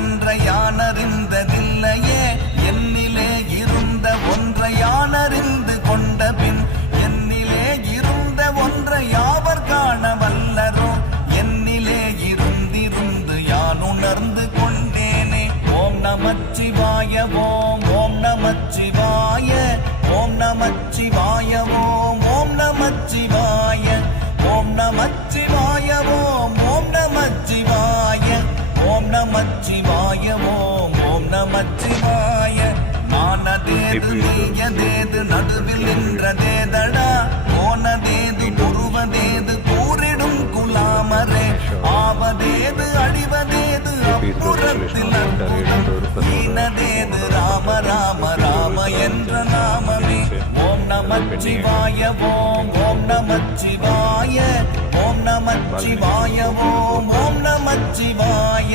ஒன்றை யான் அறிந்ததில்லையே, என்னிலே இருந்த ஒன்றை யான் அறிந்து கொண்ட பின் என்னிலே இருந்த ஒன்றை யாவர் காண வல்லரோ, என்னிலே இருந்திருந்து யான் உணர்ந்து கொண்டேனே. ஓம் நமச்சிவாய ஓம் ஓம் நமச்சிவாய ஓம் நமச்சிவாய ஓம் ஓம் நமச்சிவாய ஓம் நமச்சிவாய ஓம் ஓம் நமச்சிவாய ஓம் நமச்சிவாய ஓம் ஓம் நமச்சிவாய. மானதேது நீயதேது நடுவில் நின்றதேதடா, போனதேது புருவதேது கூறிடும் குலாமரே, ஆவதேது அழிவதேது அப்புறத்தில் ஈனதேது ராம ராம ராம என்ற நாமமே. ஓம் நமச்சிவாய ஓம் ஓம் நமச்சிவாய ஓம் நமச்சிவாய ஓம் ஓம் நமச்சிவாய.